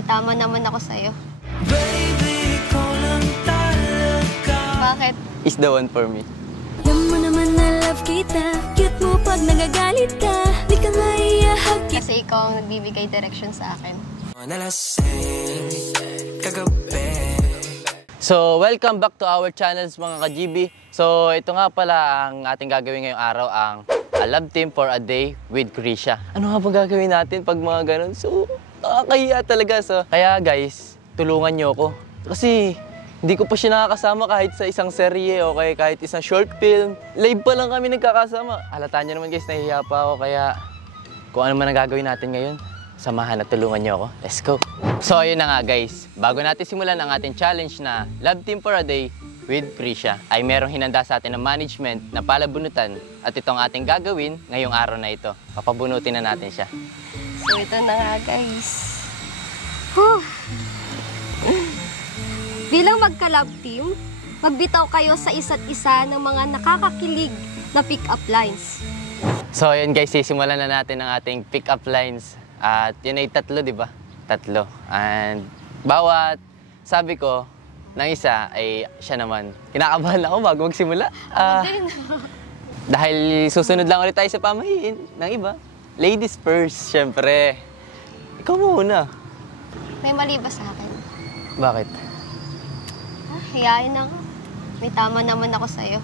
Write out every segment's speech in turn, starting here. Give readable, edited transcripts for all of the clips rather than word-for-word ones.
May tama naman ako sa'yo. Baby, ikaw lang talaga. Bakit? Is the one for me. Alam mo naman na love kita. Cute mo pag nagagalit ka. Di ka maiyahag kita. Kasi ikaw ang nagbibigay direction sa akin. Nalasing kagabi. So, welcome back to our channels mga ka-GB. So, ito nga pala ang ating gagawin ngayong araw, ang A Love Team for a Day with Krisha. Ano nga ba gagawin natin pag mga ganun? So, nakakahiya talaga. So, kaya guys, tulungan nyo ako. Kasi, hindi ko pa siya nakakasama kahit sa isang serye o kahit isang short film. Live pa lang kami nagkakasama. Halata nyo naman guys, nahihiya pa ako. Kaya, kung ano man ang gagawin natin ngayon, samahan at tulungan nyo ako. Let's go! So, ayun na nga guys. Bago natin simulan ang ating challenge na Love Team for a Day with Krisha, ay merong hinanda sa atin ng management na palabunutan. At itong ating gagawin ngayong araw na ito. Papabunutin na natin siya. So, ito na nga guys. Whew. Bilang magka-love team, magbitaw kayo sa isa't isa ng mga nakakakilig na pick-up lines. So, ayun guys, sisimulan na natin ang ating pick-up lines. At yun ay tatlo, di ba? Tatlo. And bawat sabi ko ng isa ay siya naman. Kinakabahan ako bago magsimula. Dahil susunod lang ulit tayo sa pamahiin ng iba. Ladies first, syempre. Ikaw muna. May mali ba sa akin? Bakit? Hiyain ako. May tama naman ako sa'yo.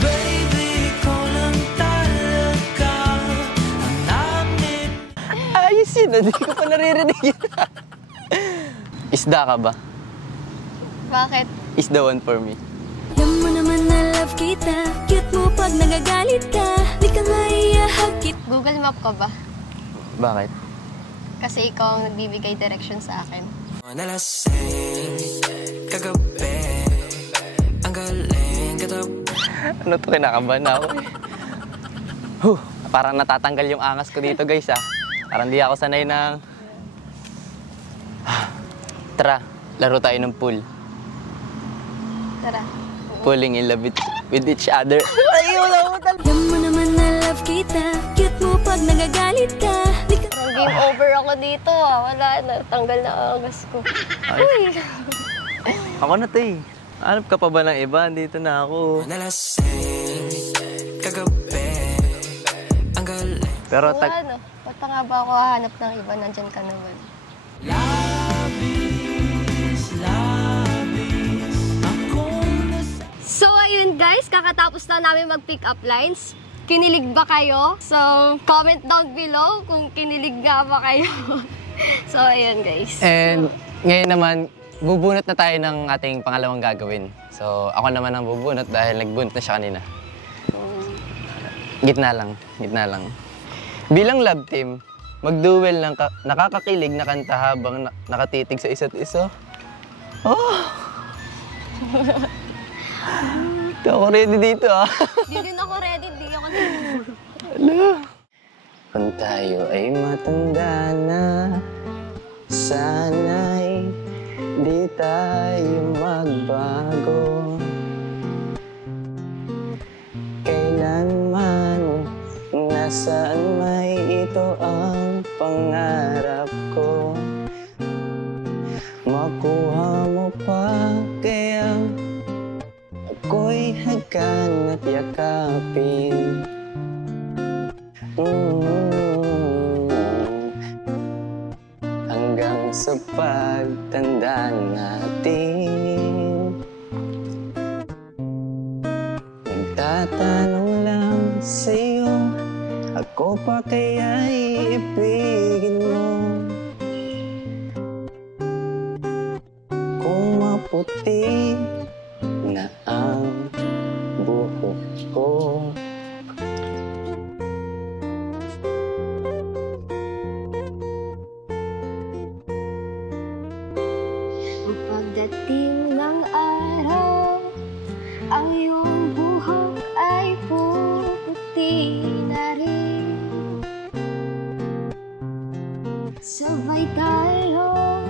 Baby, ikaw lang talaga ang namin. Ayos yun, hindi ko pa naririnig yun. Isda ka ba? Bakit? Is the one for me. Alam mo naman na love kita. Cute mo pag nagagalit ka. Di ka maiyahag kita. Google Map ka ba? Bakit? Kasi ikaw ang nagbibigay direction sa akin. Nalasing kagabi. Ang galing katabi. Ano to, kinakabahan na ako eh. Parang natatanggal yung angas ko dito guys ah. Parang di ako sanay ng... Tara, laro tayo ng pool. Tara. Pulling in love with each other. Ayun, nakutal! Alam mo naman na love kita. Cute mo pag nagagalit ka. Di ka... Parang game over ako dito ah. Wala na. Tanggal na ang angas ko. Uy! Ako na to eh. Hanap ka pa ba ng iba? Dito na ako. Nalasing kagabi. Ang galing. Pero Oo, ano? Ba't pa nga ba ako hahanap ng iba? Nandyan ka naman. So, ayun guys. Kakatapos na namin mag-pick up lines. Kinilig ba kayo? So, comment down below kung kinilig nga ba kayo. So, ayun guys. And ngayon naman, bubunot na tayo ng ating pangalawang gagawin. So, ako naman ang bubunot dahil nagbunot na siya kanina. Gitna lang. Bilang love team, mag-duel ng nakakakilig na kanta habang nakatitig sa isa't isa. Oh! Hindi ako ready dito ah. Di din ako ready. Di ako ready. Hala. Kung tayo ay matanda na, sana'y di tayo magbago. Kailanman, nasaan may ito ang pangarap ko. Makuha mo pa, kaya ako'y hagkan at yakapin. Hanggang sa pagtanda natin, nagtatanong lang sa'yo, ako pa kaya'y ibigin mo? Kung maputi na ang buhok ko, Pagdating ng araw, ang iyong buhok ay puputi na rin. Sabay tayo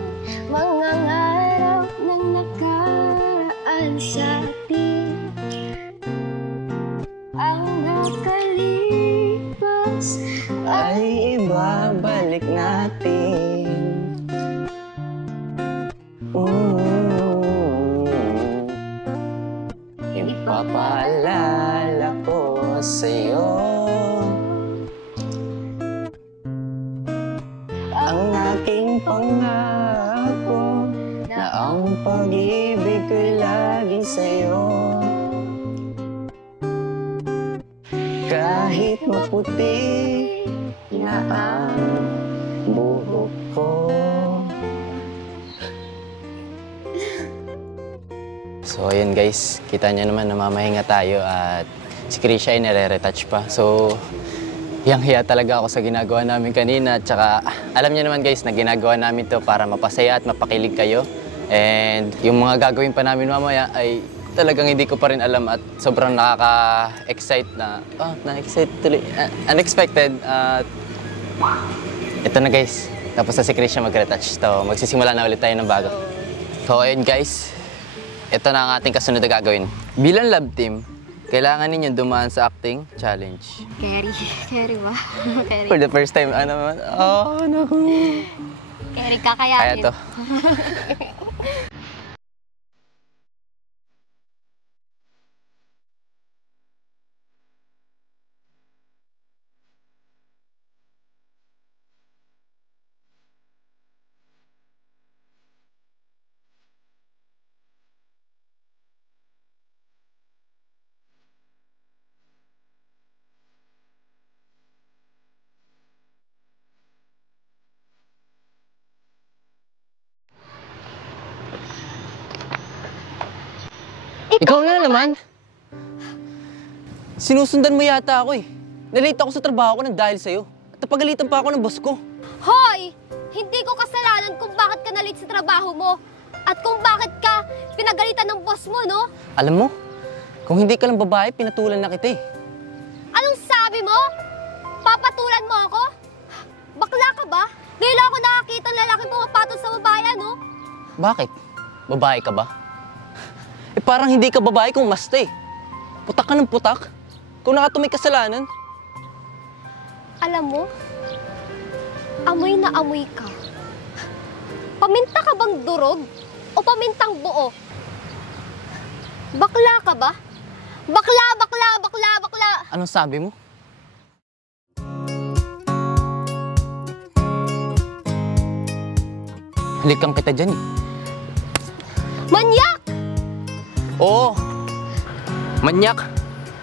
mangangarap ng nakaraan sa atin. Ang nakalipas ay ibabalik natin. Ipapaalala ko sa'yo ang aking pangako na ang pag-ibig ko'y lagi sa'yo. Kahit maputi na ang buhok ko. So ayun guys, kita niyo naman namamahinga tayo at si Krisha ay nare-retouch pa. So hiyang-hiya talaga ako sa ginagawa namin kanina. At saka alam niyo naman guys na ginagawa namin to para mapasaya at mapakilig kayo. And yung mga gagawin pa namin mamaya ay talagang hindi ko pa rin alam at sobrang nakaka-excite na, na-excite tuloy, unexpected. At ito na guys, tapos na si Krisha mag-retouch. So magsisimula na ulit tayo ng bago. So ayun guys, ito na ang ating kasunod na gagawin. Bilang love team, kailangan ninyo dumaan sa acting challenge. Carry ba? Carry. For the first time, ano naman? Oh, naku. Carry, kakayanin. Kaya to. Ikaw na naman. Sinusundan mo yata ako eh. Nalate ako sa trabaho ko nang dahil sa'yo. At napagalitan pa ako ng boss ko. Hoy! Hindi ko kasalanan kung bakit ka na-late sa trabaho mo. At kung bakit ka pinagalitan ng boss mo, no? Alam mo, kung hindi ka lang babae, pinatulan na kita eh. Anong sabi mo? Papatulan mo ako? Bakla ka ba? Ngayon lang ako nakakita ng lalaki pumapatol sa babae, no? Bakit? Babae ka ba? Eh parang hindi ka babae kung masta eh. Putak ka ng putak. Kung nakatumay kasalanan. Alam mo, amoy na amoy ka. Paminta ka bang durog? O pamintang buo? Bakla ka ba? Bakla, bakla, bakla, bakla! Anong sabi mo? Halikang kita dyan eh. Manyak! Oo. Manyak.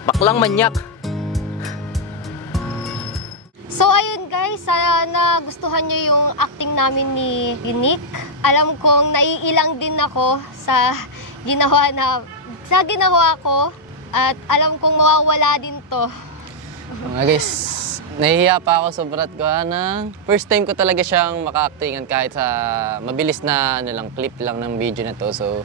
Baklang manyak. So ayun guys, sana gustuhan nyo yung acting namin ni Nick. Alam kong naiilang din ako sa ginawa ko at alam kong mawawala din to. Mga guys, nahihiya pa ako sa brat ko na first time ko talaga siyang maka-actingan kahit sa mabilis na clip lang ng video na to. So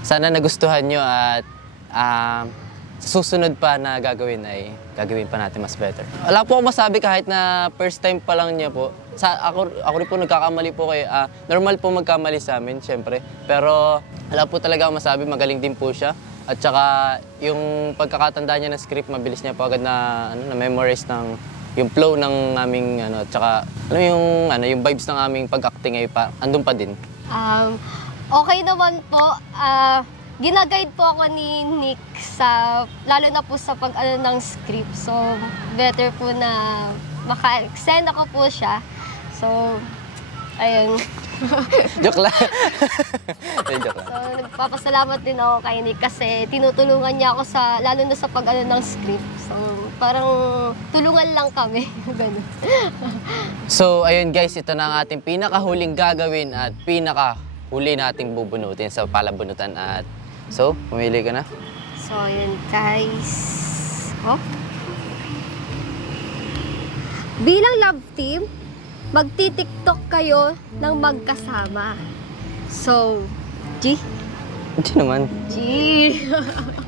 sana nagustuhan nyo at sa susunod pa na gagawin ay gagawin pa natin mas better. Wala po akong masabi kahit na first time pa lang niya po. Ako rin po nagkakamali po kayo. Normal po magkamali sa amin, syempre. Pero wala po talaga akong masabi, magaling din po siya. At saka yung pagkakatanda niya ng script, mabilis niya po agad na memorize ng yung flow ng aming at saka yung vibes ng aming pag-acting ay andun pa din. Okay naman po. Ginaguide po ako ni Nick lalo na po sa pag-ano ng script. So, better po na maka-extend ako po siya. So, ayun. Joke lang. Joke lang. So, nagpapasalamat din ako kay Nick kasi tinutulungan niya ako lalo na sa pag-ano ng script. So, parang tulungan lang kami. Ganun. So, ayun guys, ito na ang ating pinakahuling gagawin at pinakahuli nating bubunutin sa palabunutan. At so, pumili ka na. So, ayun guys. Oh. Bilang love team, magti-tiktok kayo ng magkasama. So, G? G naman. G!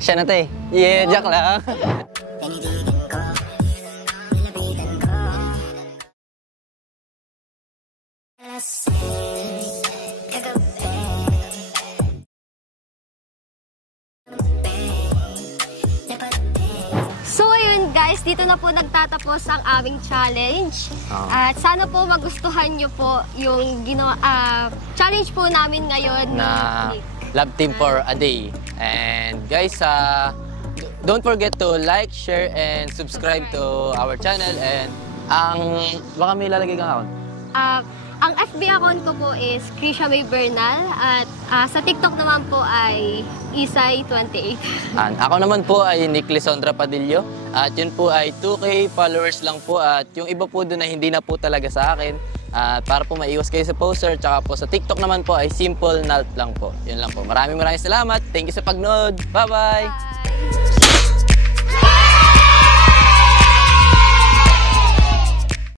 Siya na te. Yeah, joke lang. dito na po nagtatapos ang aming challenge. Oo. At sana po magustuhan nyo po yung challenge po namin ngayon na ni Nick. Love Team for a Day. And guys, don't forget to like, share, and subscribe to our channel. And baka may lalagay kang account. Ang FB account ko po is Krisha May Bernal at sa TikTok naman po ay Isay28. And ako naman po ay Nick Lisondra Padillo. At yun po ay 2K followers lang po. At yung iba po doon na hindi na po talaga sa akin. At para po maiwas kayo sa poster. Tsaka po sa TikTok naman po ay Simple Nalt lang po. Yun lang po. Maraming salamat. Thank you sa pagnood. Bye-bye!